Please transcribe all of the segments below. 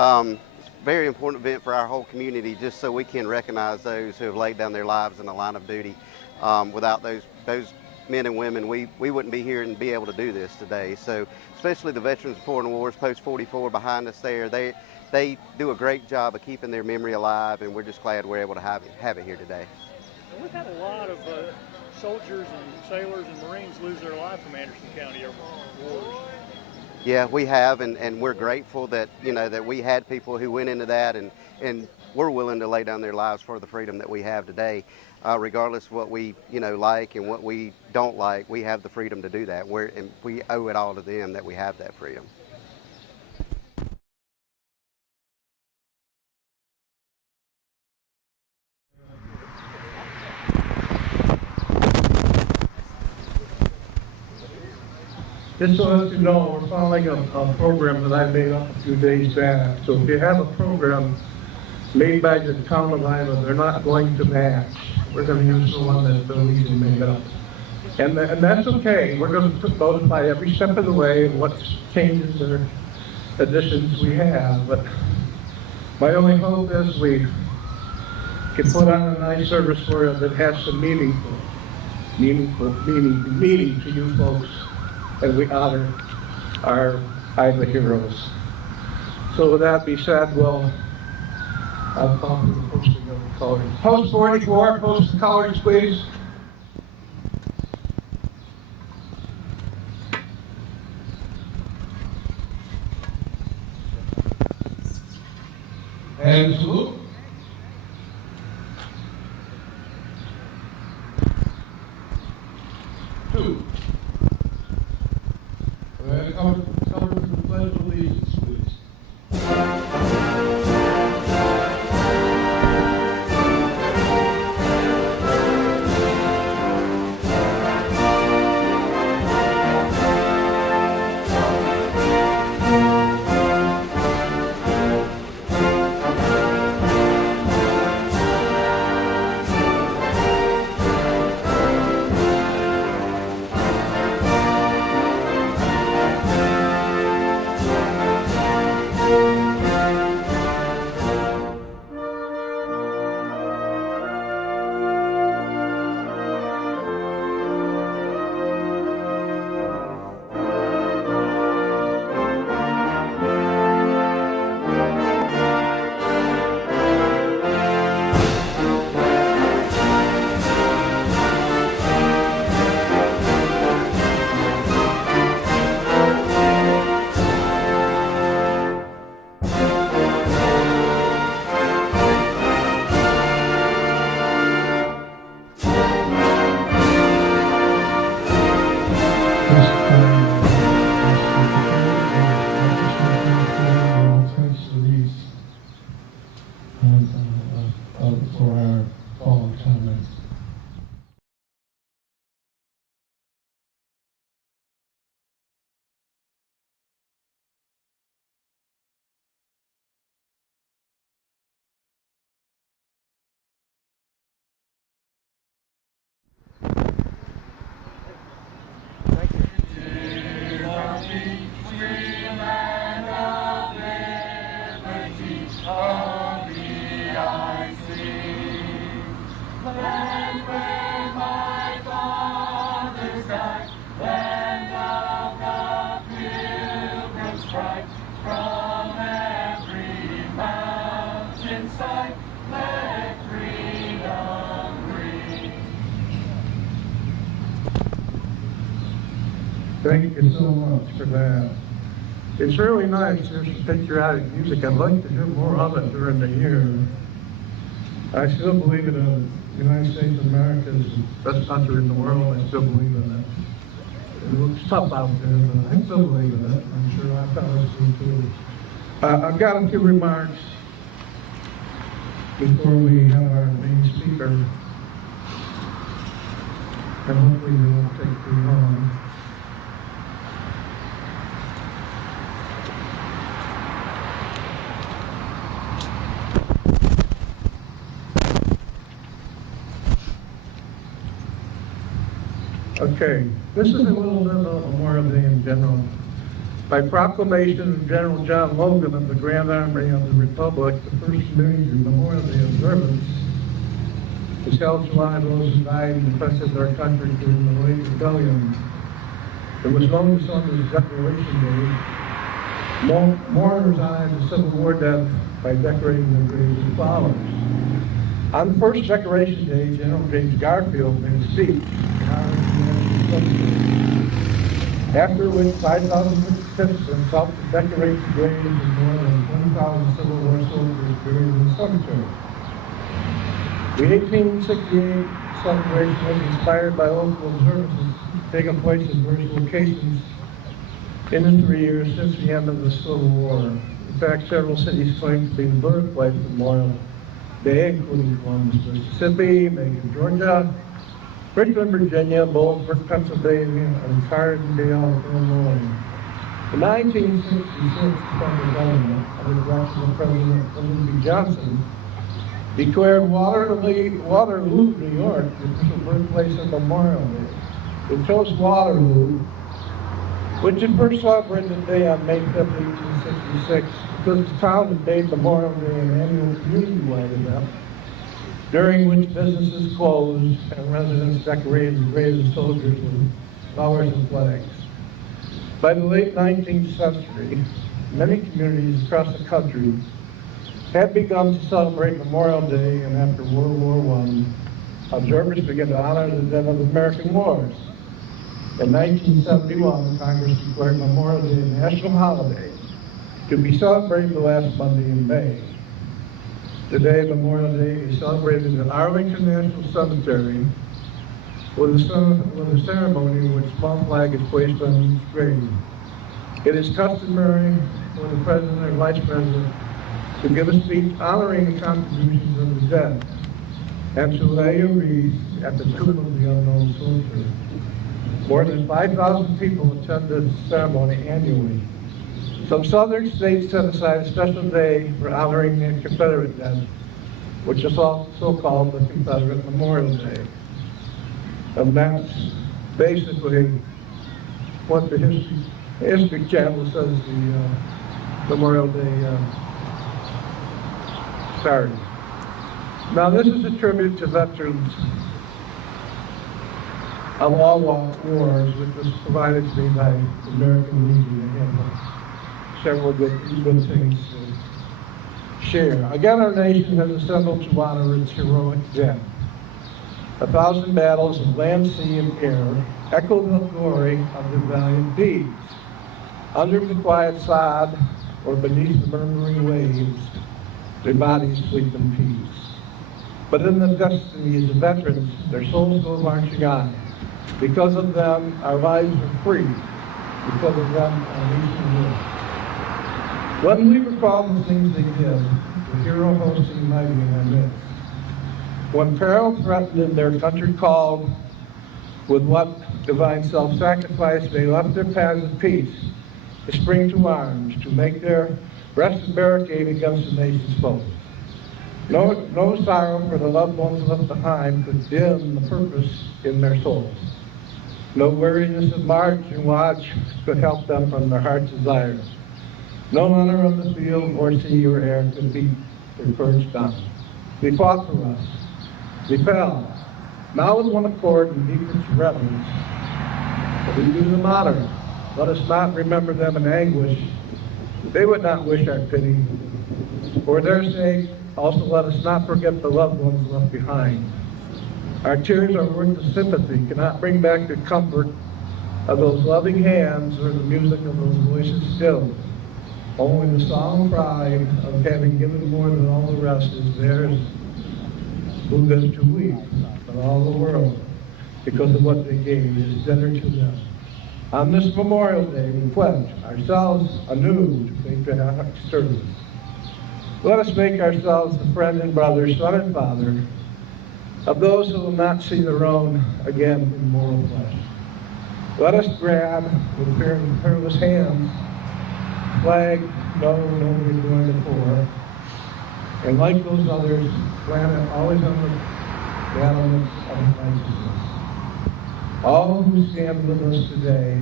It's a very important event for our whole community, just so we can recognize those who have laid down their lives in the line of duty. Without those men and women, we wouldn't be here and be able to do this today. So especially the Veterans of Foreign Wars, Post 44 behind us there, they do a great job of keeping their memory alive, and we're just glad we're able to have it here today. We've had a lot of soldiers and sailors and Marines lose their life from Anderson County over wars. Yeah, we have, and we're grateful that that we had people who went into that and were willing to lay down their lives for the freedom that we have today. Regardless of what we like and what we don't like, we have the freedom to do that. And we owe it all to them that we have that freedom. Just to let you know, we're following a program that I made up a few days back. So if you have a program made by the town of Iva, they're not going to match. We're going to use the one that Bill Easy made up. And that's okay. We're going to notify every step of the way what changes or additions we have. But my only hope is we can put on a nice service for you that has some meaning to you folks, and we honor our Iva heroes. So with that being said, I'll call for the posting of the colors. Post 44, post the colors, please. And salute. Two. Cover for the Pledge of Allegiance, please. For our fall comments. Thank you. Land where my fathers died, land of the pilgrims' pride, from every mountainside, let freedom ring. Thank you so much for that. It's really nice. There's some patriotic music. I'd like to hear more of it during the year. I still believe in the United States of America is the best country in the world. I still believe in it. It looks tough out there, but I still believe in it. I'm sure our fellows do too. I've got a few remarks before we have our main speaker. And hopefully it won't take too long. Okay, this is a little bit about Memorial Day in general. By proclamation of General John Logan of the Grand Army of the Republic, the first major Memorial Day observance is held July those who died and defended our country during the late rebellion. It was known as Sunday's Decoration Day. Mourners honored the Civil War dead by decorating their graves as follows. On the first Decoration Day, General James Garfield made a speech in honor of the National Cemetery, after which 5,000 participants helped to decorate the graves of more than 20,000 Civil War soldiers buried in the cemetery. The 1868 celebration was inspired by local observances taking place in various locations in the 3 years since the end of the Civil War. In fact, several cities claim to be the birthplace of Memorial Day, including Columbus, Mississippi, Macon, Georgia, Richmond, Virginia, Bolingbrook, Pennsylvania, and Carbondale, Illinois. The 1966 federal government, under the direction of President Lyndon B. Johnson, declared Waterloo, New York, the official birthplace of Memorial Day. It chose Waterloo, which it first celebrated the day on May 5, 1866, because the town had made Memorial Day an annual community-wide event, during which businesses closed and residents decorated the graves of soldiers with flowers and flags. By the late 19th century, many communities across the country had begun to celebrate Memorial Day, and after World War I, observers began to honor the dead of the American wars. In 1971, Congress declared Memorial Day a national holiday to be celebrated the last Monday in May. Today, Memorial Day is celebrated at Arlington National Cemetery with a ceremony in which a small flag is placed on each grave. It is customary for the President or Vice President to give a speech honoring the contributions of the dead and to lay a wreath at the tomb of the unknown soldier. More than 5,000 people attend this ceremony annually. Some southern states set aside a special day for honoring the Confederate dead, which is also called the Confederate Memorial Day. And that's basically what the History Channel says the Memorial Day started. Now this is a tribute to veterans of all wars, which was provided to me by the American Legion. Again, several good things to share. Again, our nation has assembled to honor its heroic dead. 1,000 battles of land, sea, and air echo the glory of their valiant deeds. Under the quiet sod or beneath the murmuring waves, their bodies sleep in peace. But in the destinies of veterans, their souls go marching on. Because of them, our lives are free. Because of them, our nation lives. When we recall the things they did, the hero hosting mighty in our midst. When peril threatened and their country called, with what divine self-sacrifice they left their paths of peace, to spring to arms, to make their breast a barricade against the nation's foes. No sorrow for the loved ones left behind could dim the purpose in their souls. No weariness of march and watch could help them from their heart's desires. No honor on the field or sea or air could beat their courage down. They fought for us. They fell. Now with one accord and deepest reverence, but we do them honor. Let us not remember them in anguish. They would not wish our pity. For their sake, also let us not forget the loved ones left behind. Our tears are worth the sympathy, cannot bring back the comfort of those loving hands or the music of those voices stilled. Only the solemn pride of having given more than all the rest is theirs who live to weep, but all the world, because of what they gave, is debtor to them. On this Memorial Day, we pledge ourselves anew to patriotic service. Let us make ourselves the friend and brother, son and father, of those who will not see their own again in mortal flesh. Let us grab with fearless hands flag nobody joined before, and like those others, plant it always on the battlements of righteousness. All who stand with us today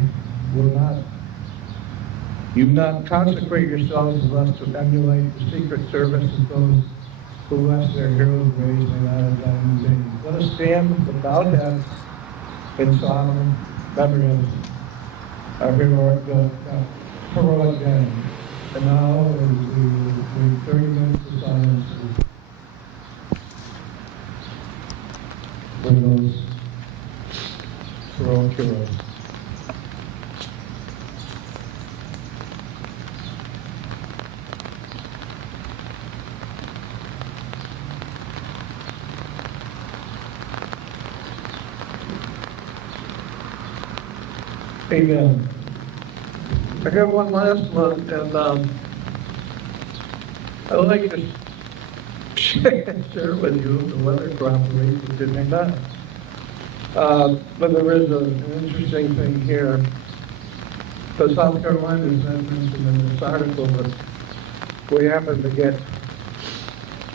will not You not consecrate yourselves to us to emulate the secret service of those who left their heroes' ways and not die in vain. Let us stand with bowed heads in solemn memory of our heroic day. And now, we 30 minutes of silence for those heroic heroes. Amen. I have one last one, and I'd like to share with you the weather cooperates, which it may not. But there is an interesting thing here. So South Carolina is not mentioned in this article, but we happen to get,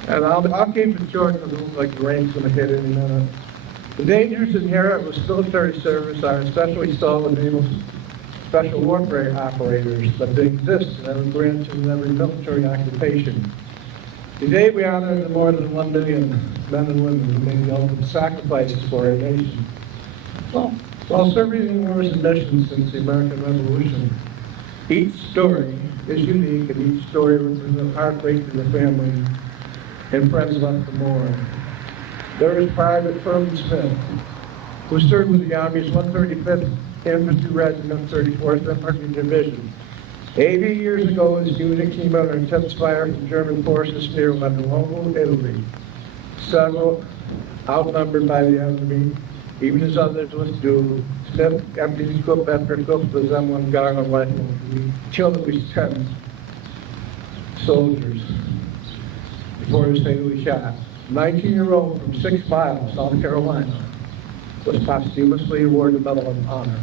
and I'll keep it short because it looks like the rain's going to hit any minute. The dangers inherent with military service are especially so with naval special warfare operators, but they exist in every branch and every military occupation. Today we honor the more than 1 million men and women who made the ultimate sacrifices for our nation. Well, while serving in wars and missions since the American Revolution, each story is unique and each story represents heartbreak to the family and friends left to mourn. There is Private Furman Smith, who served with the Army's 135th Infantry Regiment, 34th Infantry Division. 80 years ago, his unit came under intense fire from German forces near Monroe, Italy. Several outnumbered by the enemy, even as others withdrew. Smith emptied his clip after clip of his M1 Garand rifle. He killed at least 10 soldiers before he was fatally shot. 19-year-old from 6 Miles, South Carolina, was posthumously awarded the Medal of Honor.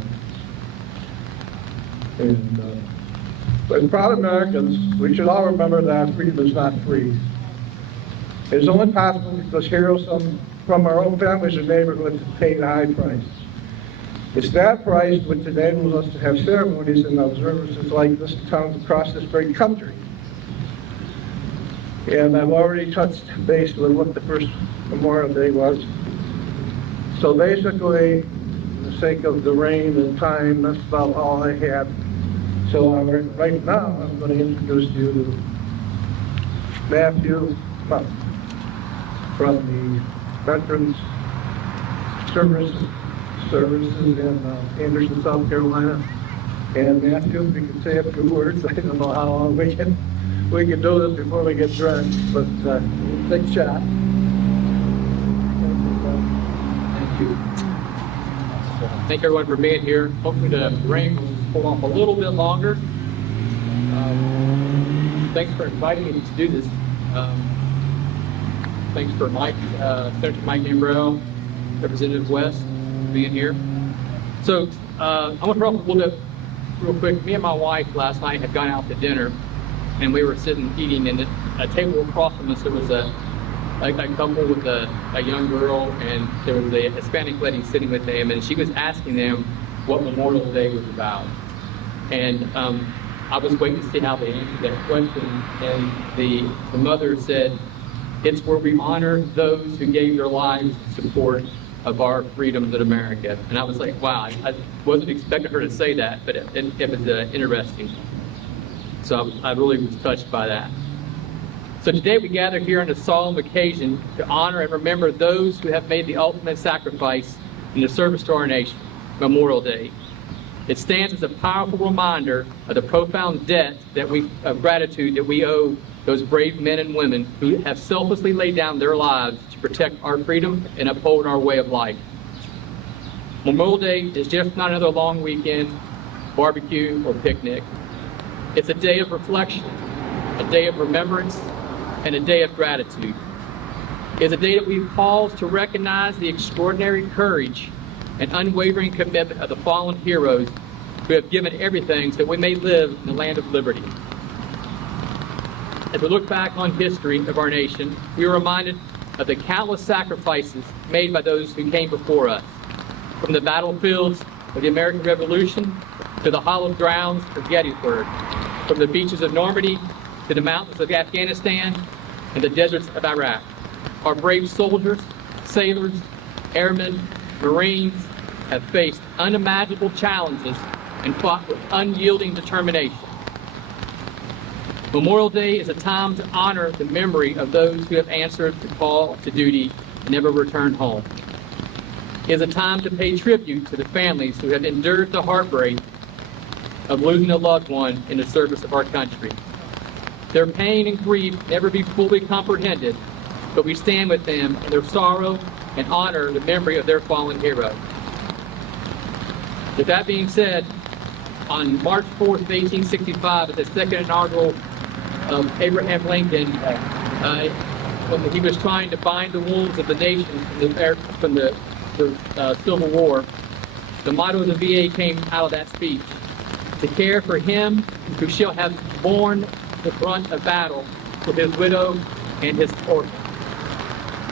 And but proud Americans, we should all remember that our freedom is not free. It is only possible because heroes from our own families and neighborhoods have paid a high price. It's that price which enables us to have ceremonies and observances like this in towns across this great country. And I've already touched base with what the first Memorial Day was. So basically, for the sake of the rain and time, that's about all I had. So right now, I'm going to introduce you to Matthew from the Veterans Services in Anderson, South Carolina. And Matthew, if you can say a few words, I don't know how long we can do this before we get dressed, but take a shot. Thank you. Thank everyone for being here. Hopefully the rain will hold off a little bit longer. Thanks for inviting me to do this. Thanks for Mike, Senator Mike Gambrell, Representative West, being here. So I'm going to throw off a little bit real quick. Me and my wife last night had gone out to dinner, and we were sitting eating, and a table across from us, there was a couple with a young girl, and there was a Hispanic lady sitting with them, and she was asking them what Memorial Day was about. And I was waiting to see how they answered that question, and the mother said, "It's where we honor those who gave their lives in support of our freedoms in America." And I was like, wow, I wasn't expecting her to say that, but it was interesting. So I really was touched by that. So today we gather here on a solemn occasion to honor and remember those who have made the ultimate sacrifice in the service to our nation, Memorial Day. It stands as a powerful reminder of the profound debt of gratitude that we owe those brave men and women who have selflessly laid down their lives to protect our freedom and uphold our way of life. Memorial Day is just not another long weekend, barbecue, or picnic. It's a day of reflection, a day of remembrance, and a day of gratitude. It's a day that we pause to recognize the extraordinary courage and unwavering commitment of the fallen heroes who have given everything so that we may live in the land of liberty. As we look back on history of our nation, we are reminded of the countless sacrifices made by those who came before us. From the battlefields of the American Revolution to the hallowed grounds of Gettysburg, from the beaches of Normandy to the mountains of Afghanistan and the deserts of Iraq. Our brave soldiers, sailors, airmen, Marines have faced unimaginable challenges and fought with unyielding determination. Memorial Day is a time to honor the memory of those who have answered the call to duty and never returned home. It is a time to pay tribute to the families who have endured the heartbreak of losing a loved one in the service of our country. Their pain and grief never be fully comprehended, but we stand with them in their sorrow and honor the memory of their fallen hero. With that being said, on March 4th, 1865, at the second inaugural of Abraham Lincoln, when he was trying to bind the wounds of the nation from the Civil War, the motto of the VA came out of that speech: to care for him who shall have borne the brunt of battle with his widow and his orphan.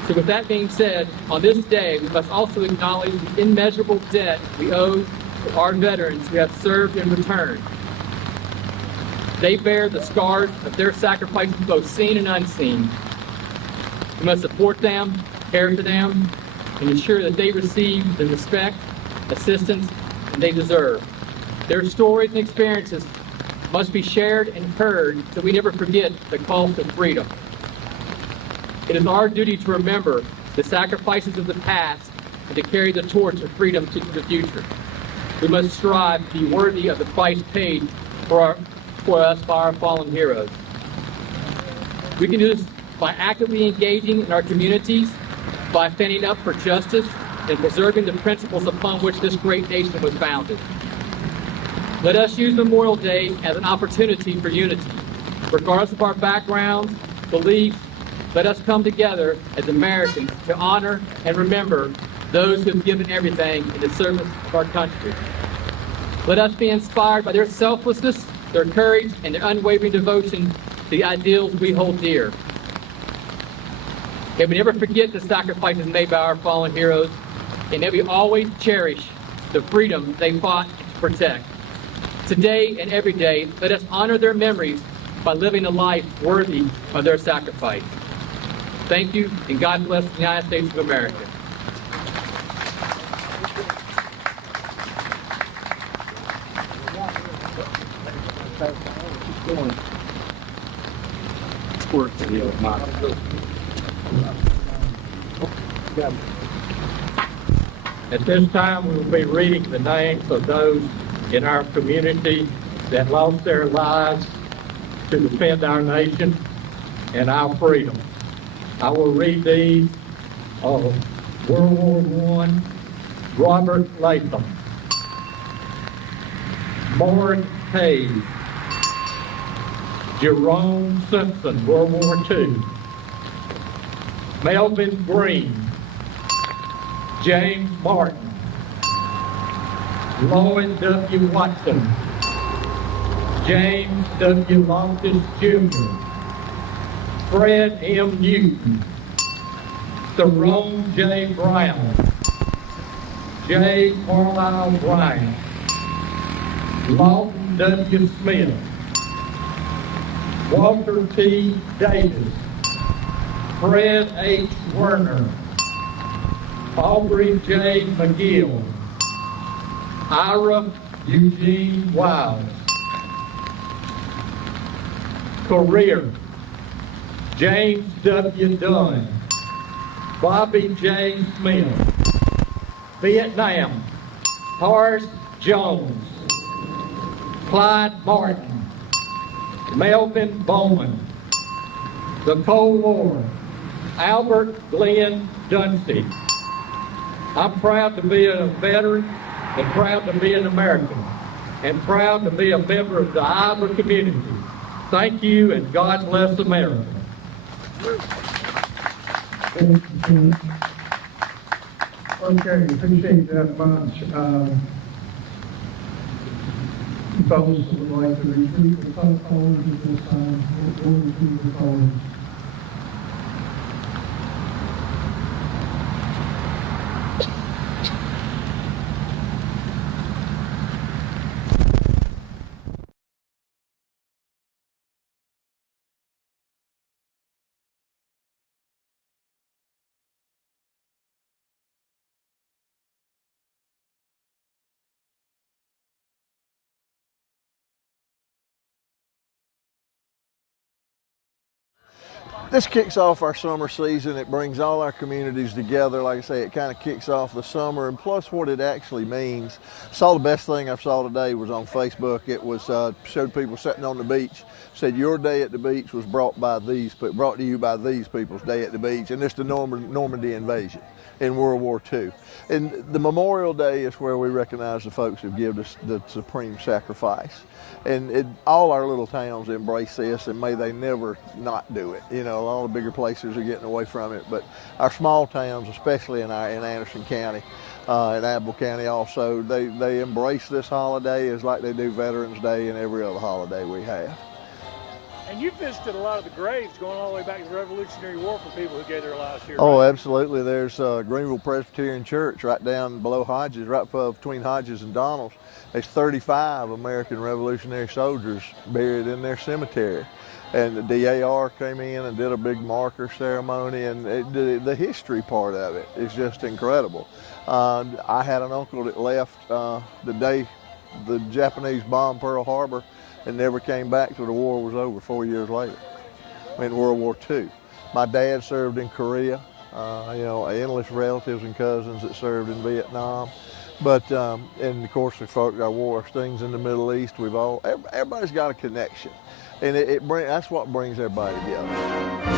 So with that being said, on this day, we must also acknowledge the immeasurable debt we owe to our veterans who have served and returned. They bear the scars of their sacrifices, both seen and unseen. We must support them, care for them, and ensure that they receive the respect, assistance, that they deserve. Their stories and experiences must be shared and heard so we never forget the call to freedom. It is our duty to remember the sacrifices of the past and to carry the torch of freedom to the future. We must strive to be worthy of the price paid for us by our fallen heroes. We can do this by actively engaging in our communities, by standing up for justice and preserving the principles upon which this great nation was founded. Let us use Memorial Day as an opportunity for unity. Regardless of our backgrounds, beliefs, let us come together as Americans to honor and remember those who have given everything in the service of our country. Let us be inspired by their selflessness, their courage, and their unwavering devotion to the ideals we hold dear. May we never forget the sacrifices made by our fallen heroes, and may we always cherish the freedom they fought to protect. Today and every day, let us honor their memories by living a life worthy of their sacrifice. Thank you, and God bless the United States of America. At this time, we will be reading the names of those in our community that lost their lives to defend our nation and our freedom. I will read these. World War I, Robert Latham, Morris Hayes, Jerome Simpson, World War II, Melvin Green, James Martin, Lloyd W. Watson, James W. Loftus Jr., Fred M. Newton, Tyrone J. Brown, J. Carlisle Bryant, Lawton W. Smith, Walter T. Davis, Fred H. Werner, Aubrey J. McGill, Ira Eugene Wiles. Career: James W. Dunn, Bobby J. Smith. Vietnam: Horace Jones, Clyde Martin, Melvin Bowman. The Cold War: Albert Glenn Dunphy. I'm proud to be a veteran and proud to be an American and proud to be a member of the Iva community. Thank you, and God bless America. Okay, appreciate that much. Those who would like to retreat the callers at this time, we'll retreat the callers. This kicks off our summer season. It brings all our communities together. Like I say, it kind of kicks off the summer, and plus what it actually means. Saw the best thing I saw today was on Facebook. It was showed people sitting on the beach. Said your day at the beach was brought to you by these people's day at the beach, and it's the Normandy invasion in World War II. And the Memorial Day is where we recognize the folks who give us the supreme sacrifice. And all our little towns embrace this, and may they never not do it. You know, all the bigger places are getting away from it, but our small towns, especially in Anderson County, in Abbeville County also, they embrace this holiday as like they do Veterans Day and every other holiday we have. And you visited a lot of the graves going all the way back to the Revolutionary War for people who gave their lives here. Oh, right? absolutely. There's Greenville Presbyterian Church right down below Hodges, right between Hodges and Donald's. There's 35 American Revolutionary soldiers buried in their cemetery. And the DAR came in and did a big marker ceremony, and the history part of it is just incredible. I had an uncle that left the day the Japanese bombed Pearl Harbor and never came back till the war was over 4 years later, in World War II. My dad served in Korea, endless relatives and cousins that served in Vietnam. But, and of course, the folk, our war stings in the Middle East, everybody's got a connection. And that's what brings everybody together.